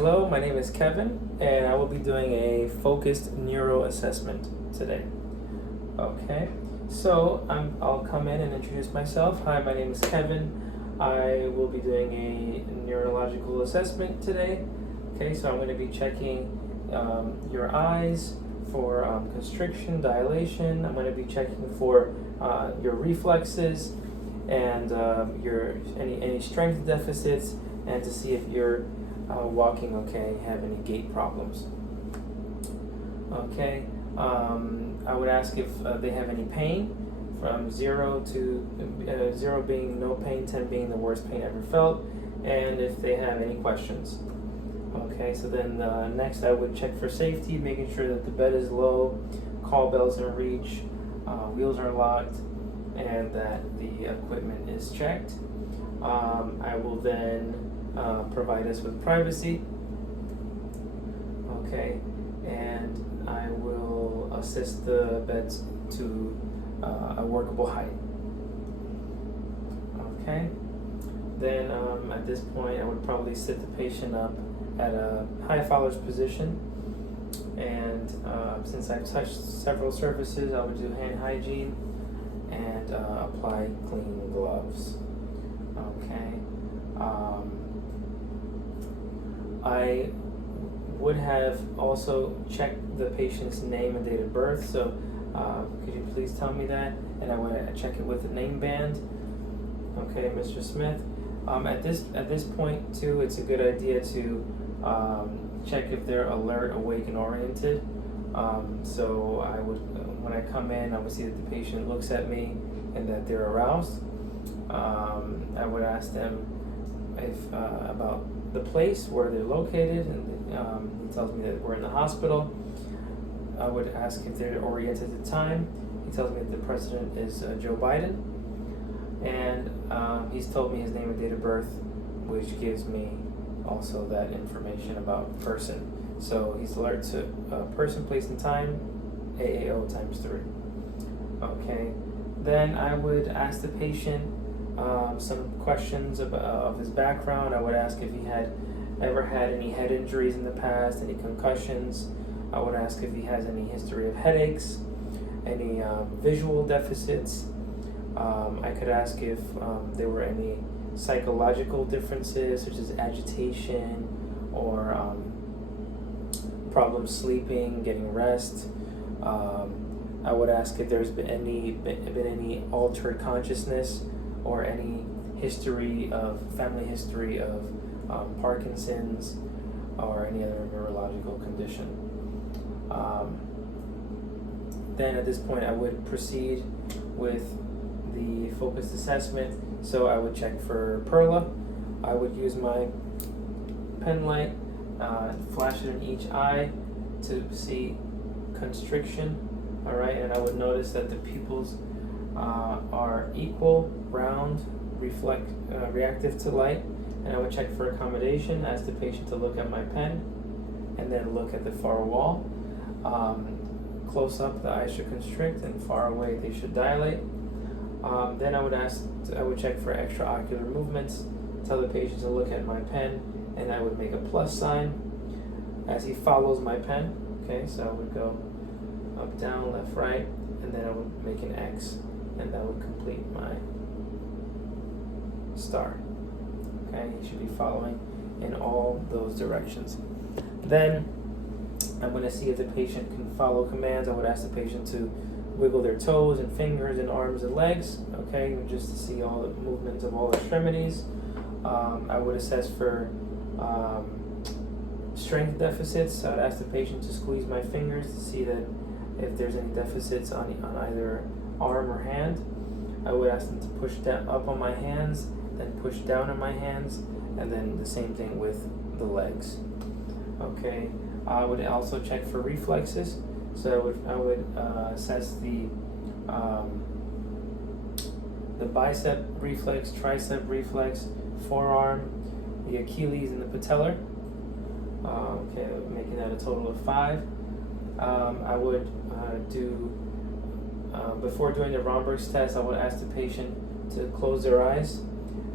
Hello, my name is Kevin, and I will be doing a focused neuro assessment today. Okay, so I'll come in and introduce myself. Hi, my name is Kevin. I will be doing a neurological assessment today. Okay, so I'm going to be checking your eyes for constriction, dilation. I'm going to be checking for your reflexes and your any strength deficits, and to see if you're walking okay, have any gait problems. Okay, I would ask if they have any pain, from 0 to 0 being no pain, 10 being the worst pain ever felt, and if they have any questions. Okay, so then next I would check for safety, making sure that the bed is low, call bells in reach, wheels are locked, and that the equipment is checked. I will then provide us with privacy. Okay, and I will assist the beds to a workable height. Okay, then at this point I would probably sit the patient up at a high Fowler's position, and since I've touched several surfaces, I would do hand hygiene and apply clean gloves. Okay. I would have also checked the patient's name and date of birth, so could you please tell me that? And I would check it with the name band. Okay, Mr. Smith. At this point too, it's a good idea to check if they're alert, awake, and oriented. So I would, when I come in, I would see that the patient looks at me and that they're aroused. I would ask them if about the place where they're located, and he tells me that we're in the hospital. I would ask if they're oriented at the time. He tells me that the president is Joe Biden, and he's told me his name and date of birth, which gives me also that information about person. So he's alert to person, place, and time, AAO times 3. Okay, then I would ask the patient some questions of his background. I would ask if he had ever had any head injuries in the past, any concussions. I would ask if he has any history of headaches, any visual deficits. I could ask if there were any psychological differences, such as agitation or problems sleeping, getting rest. I would ask if there's been any altered consciousness, or any family history of Parkinson's or any other neurological condition. Then at this point I would proceed with the focused assessment. So I would check for Perla. I would use my pen light, flash it in each eye to see constriction. All right, and I would notice that the pupils are equal, round, reactive to light, and I would check for accommodation, ask the patient to look at my pen, and then look at the far wall. Close up, the eyes should constrict, and far away, they should dilate. Then I would check for extraocular movements, tell the patient to look at my pen, and I would make a plus sign as he follows my pen. Okay, so I would go up, down, left, right, and then I would make an X, and that would complete my star. Okay, he should be following in all those directions. Then I'm going to see if the patient can follow commands. I would ask the patient to wiggle their toes and fingers and arms and legs, okay, just to see all the movements of all extremities. I would assess for strength deficits. So I'd ask the patient to squeeze my fingers to see that if there's any deficits on either arm or hand. I would ask them to push down up on my hands, then push down on my hands, and then the same thing with the legs. Okay, I would also check for reflexes. So I would assess the bicep reflex, tricep reflex, forearm, the Achilles, and the patellar. Okay, making that a total of 5. I would before doing the Romberg's test, I would ask the patient to close their eyes.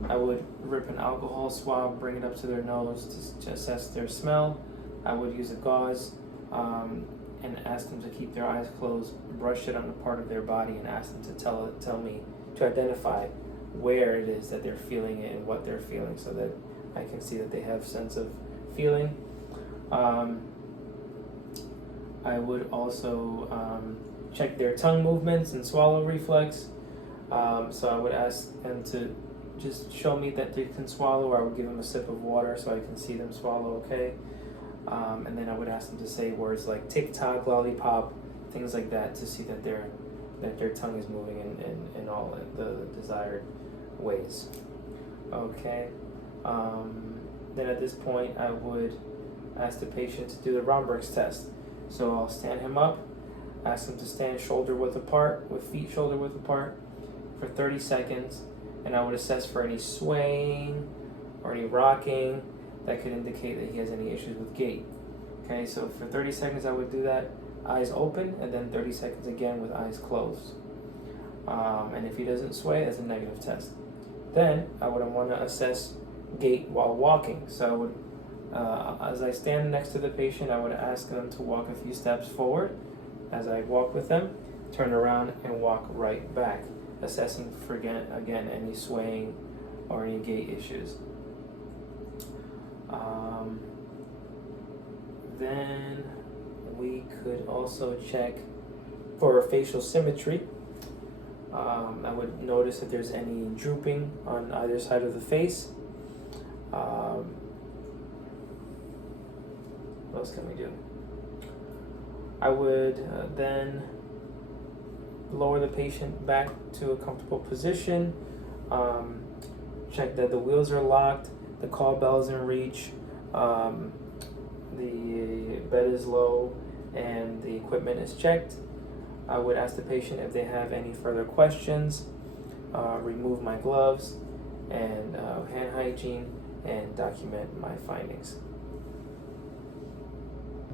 I would rip an alcohol swab, bring it up to their nose to assess their smell. I would use a gauze and ask them to keep their eyes closed, brush it on a part of their body, and ask them to tell me to identify where it is that they're feeling it and what they're feeling, so that I can see that they have sense of feeling. I would also check their tongue movements and swallow reflex. So I would ask them to just show me that they can swallow, or I would give them a sip of water so I can see them swallow okay. And then I would ask them to say words like tick-tock, lollipop, things like that, to see that their tongue is moving in all the desired ways. Okay. Then at this point, I would ask the patient to do the Romberg's test. So I'll stand him up, ask him to stand shoulder width apart, with feet shoulder width apart, for 30 seconds, and I would assess for any swaying or any rocking that could indicate that he has any issues with gait. Okay, so for 30 seconds I would do that, eyes open, and then 30 seconds again with eyes closed. And if he doesn't sway, that's a negative test. Then I would want to assess gait while walking. So I would, as I stand next to the patient, I would ask them to walk a few steps forward. As I walk with them, turn around and walk right back, assessing for again any swaying or any gait issues. Then we could also check for facial symmetry. I would notice if there's any drooping on either side of the face. What else can we do? I would then lower the patient back to a comfortable position, check that the wheels are locked, the call bell is in reach, the bed is low, and the equipment is checked. I would ask the patient if they have any further questions, remove my gloves and hand hygiene, and document my findings.